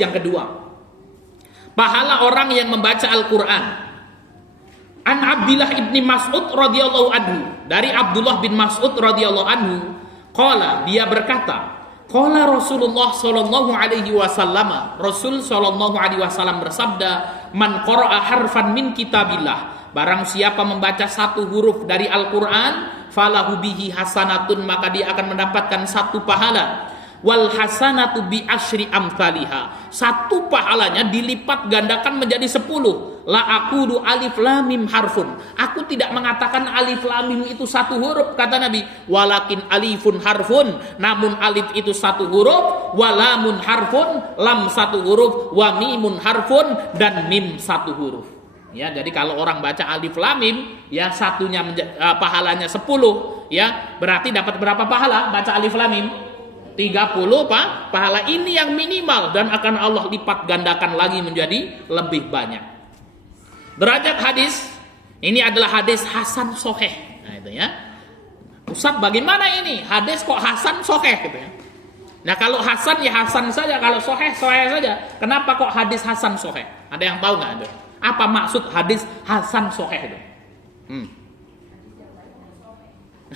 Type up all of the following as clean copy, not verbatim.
Yang kedua, pahala orang yang membaca Al-Quran. An Abdillah ibni Mas'ud radhiyallahu anhu, dari Abdullah bin Mas'ud radhiyallahu anhu, qala, dia berkata, qala Rasulullah sallallahu alaihi wasallam, Rasul sallallahu alaihi wasallam bersabda, man qara'a harfan min kitabillah, barang siapa membaca satu huruf dari Al-Quran, falahu bihi hasanatun, maka dia akan mendapatkan satu pahala. Wal hasanatu bi asyri amsalihha, satu pahalanya dilipat gandakan menjadi 10. La aqulu alif lam mim harfun, aku tidak mengatakan alif lam mim itu satu huruf, kata Nabi, walakin alifun harfun, namun alif itu satu huruf, walamun harfun, lam satu huruf, wa mimun harfun, dan mim satu huruf. Ya, jadi kalau orang baca alif lam mim, ya satunya pahalanya 10, ya berarti dapat berapa pahala baca alif lam mim? 30 pahala. Ini yang minimal, dan akan Allah lipat gandakan lagi menjadi lebih banyak. Derajat hadis ini adalah hadis hasan sahih. Nah itu ya. Ustaz, bagaimana ini? Hadis kok hasan sahih gitu ya. Nah kalau hasan ya hasan saja, kalau sahih sahih saja. Kenapa kok hadis hasan sahih? Ada yang tahu nggak ada? Apa maksud hadis hasan sahih itu?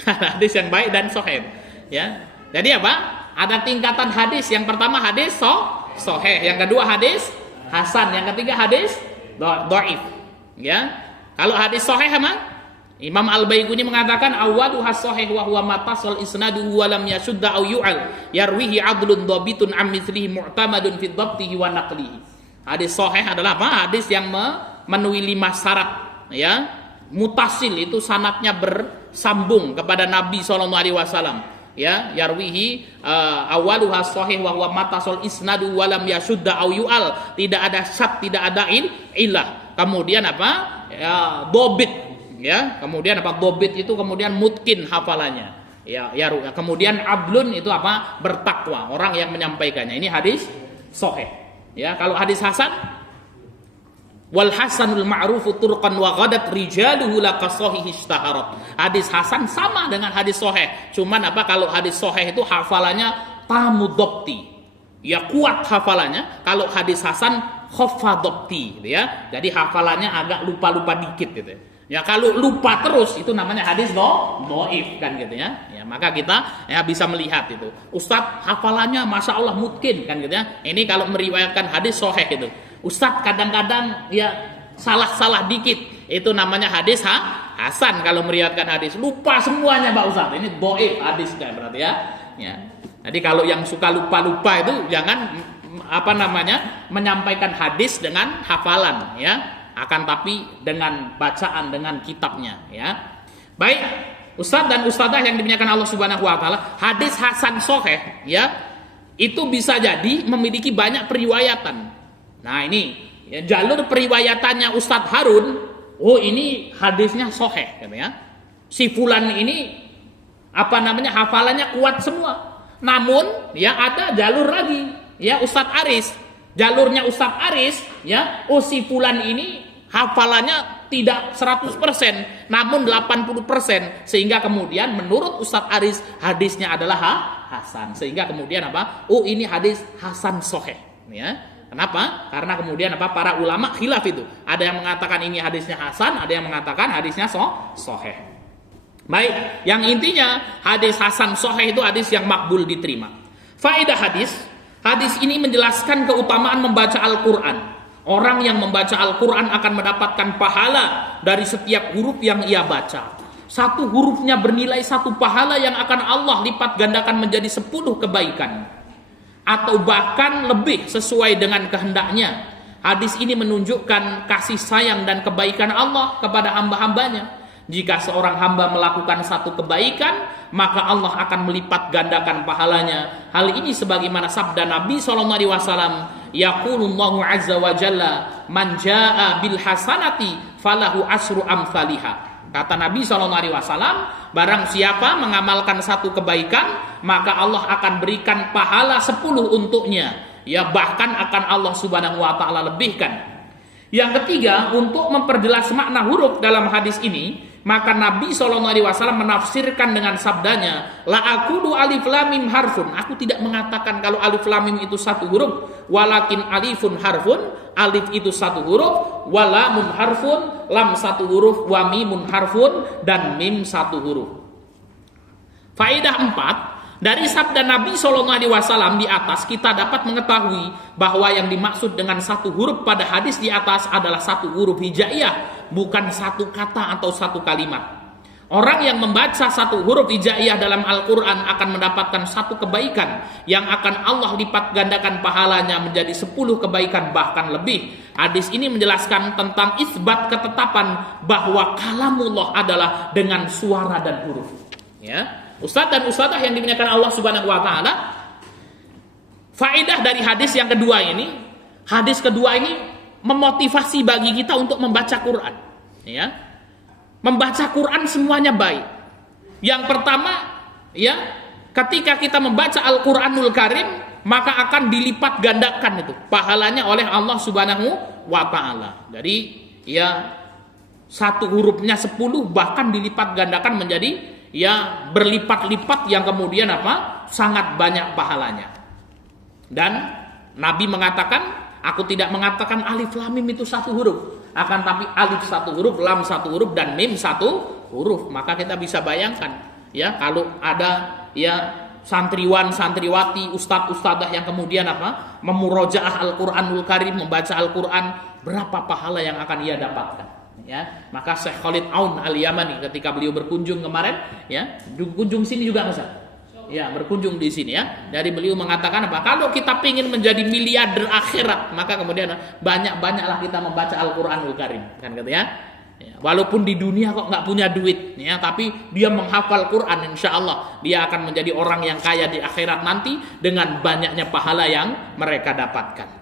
Hadis yang baik dan sahih. Ya. Jadi apa? Ada tingkatan hadis. Yang pertama hadis sahih, yang kedua hadis hasan, yang ketiga hadis dhaif. Ya. Kalau hadis sahih emang Imam Al-Baiquni mengatakan awwaluha sahih wa huwa matasal isnaduhu wa lam yashudda aw yu'al yarwihi 'adlun dhabitun am mithlihi mu'tamadun fi dhabtihi wa naqlihi. Hadis sahih adalah apa? Hadis yang memenuhi 5 syarat, ya. Mutasil itu sanadnya bersambung kepada Nabi sallallahu alaihi wasallam. Ya, yarwihi awaluha sahih wa huwa matasal isnadu wa lam yashudda aw yu'al, tidak ada syad, tidak ada illah. Kemudian apa? Ya, dobit, ya. Kemudian apa? Dobit itu kemudian mutkin hafalannya. Ya, kemudian adlun itu apa? Bertakwa, orang yang menyampaikannya. Ini hadis sahih. Ya, kalau hadis hasan, wal hasanul ma'rufu turqan wa ghadat rijaluhu la qasahihi istaharat. Hadis hasan sama dengan hadis sahih. Cuman apa, kalau hadis sahih itu hafalannya tamudopti, ya kuat hafalannya. Kalau hadis hasan khafadopti gitu ya. Jadi hafalannya agak lupa-lupa dikit gitu ya. Ya kalau lupa terus itu namanya hadis dhaif kan gitu ya. Ya maka kita ya bisa melihat itu. Ustadz hafalannya Masya Allah mungkin kan gitu ya. Ini kalau meriwayatkan hadis sahih itu. Ustadz kadang-kadang ya salah-salah dikit, itu namanya hadis hasan. Kalau meriwayatkan hadis lupa semuanya Pak Ustadz, ini dhaif hadis kan berarti ya. Ya. Jadi kalau yang suka lupa-lupa itu jangan menyampaikan hadis dengan hafalan ya, akan tapi dengan bacaan, dengan kitabnya ya. Baik, Ustadz dan Ustadzah yang dimuliakan Allah Subhanahu wa taala, hadis hasan sahih ya itu bisa jadi memiliki banyak periwayatan. Nah ini ya, jalur periwayatannya Ustadz Harun, oh ini hadisnya sahih gitu ya. Si fulan ini hafalannya kuat semua. Namun ya ada jalur lagi ya Ustadz Aris. Jalurnya Ustadz Aris ya, oh si fulan ini hafalannya tidak 100%, namun 80%, sehingga kemudian menurut Ustadz Aris hadisnya adalah hasan. Sehingga kemudian oh ini hadis hasan sahih ya. Kenapa? Karena kemudian para ulama khilaf itu. Ada yang mengatakan ini hadisnya hasan, ada yang mengatakan hadisnya sahih. Baik, yang intinya hadis hasan sahih itu hadis yang makbul diterima. Faedah hadis ini menjelaskan keutamaan membaca Al-Qur'an. Orang yang membaca Al-Qur'an akan mendapatkan pahala dari setiap huruf yang ia baca. Satu hurufnya bernilai satu pahala yang akan Allah lipat gandakan menjadi 10 kebaikan. Atau bahkan lebih sesuai dengan kehendaknya. Hadis ini menunjukkan kasih sayang dan kebaikan Allah kepada hamba-hambanya. Jika seorang hamba melakukan satu kebaikan, maka Allah akan melipat gandakan pahalanya. Hal ini sebagaimana sabda Nabi SAW, yaqulullahu azza wa jalla, man jaa bil hasanati falahu asru amsalihha. Kata Nabi SAW, barang siapa mengamalkan satu kebaikan, maka Allah akan berikan pahala 10 untuknya. Ya bahkan akan Allah Subhanahu wa ta'ala lebihkan. Yang ketiga, untuk memperjelas makna huruf dalam hadis ini, maka Nabi SAW menafsirkan dengan sabdanya, la aqulu alif lam mim harfun. Aku tidak mengatakan kalau alif lam mim itu satu huruf, walakin alifun harfun, alif itu satu huruf, wa lamun harfun, lam satu huruf, wa mimun harfun, dan mim satu huruf. Faedah 4, dari sabda Nabi SAW di atas kita dapat mengetahui bahwa yang dimaksud dengan satu huruf pada hadis di atas adalah satu huruf hijaiyah, bukan satu kata atau satu kalimat. Orang yang membaca satu huruf hijaiyah dalam Al-Quran akan mendapatkan satu kebaikan yang akan Allah lipat gandakan pahalanya menjadi 10 kebaikan bahkan lebih. Hadis ini menjelaskan tentang isbat ketetapan bahwa kalamullah adalah dengan suara dan huruf. Ya. Ustadz dan ustadzah yang dimuliakan Allah Subhanahu wa taala, faedah dari hadis yang kedua ini, hadis kedua ini memotivasi bagi kita untuk membaca Quran, ya. Membaca Quran semuanya baik. Yang pertama, ya, ketika kita membaca Al-Qur'anul Karim, maka akan dilipat gandakan itu pahalanya oleh Allah Subhanahu wa taala. Jadi, ya, satu hurufnya 10 bahkan dilipat gandakan menjadi ya berlipat-lipat yang kemudian sangat banyak pahalanya. Dan Nabi mengatakan, aku tidak mengatakan alif lam mim itu satu huruf, akan tapi alif satu huruf, lam satu huruf, dan mim satu huruf. Maka kita bisa bayangkan, ya, kalau ada ya santriwan, santriwati, ustadz-ustadzah yang kemudian memurojaah Al-Qur'anul Karim, membaca Al-Qur'an, berapa pahala yang akan ia dapatkan. Ya, maka Syekh Khalid Aun Al-Yamani ketika beliau berkunjung kemarin, ya, berkunjung sini juga Mas. Ya, berkunjung di sini, ya. Dari beliau mengatakan kalau kita ingin menjadi miliarder akhirat, maka kemudian banyak-banyaklah kita membaca Al-Qur'anul Karim, kan gitu ya. Ya, walaupun di dunia kok nggak punya duit, ya, tapi dia menghafal Quran, insya Allah dia akan menjadi orang yang kaya di akhirat nanti dengan banyaknya pahala yang mereka dapatkan.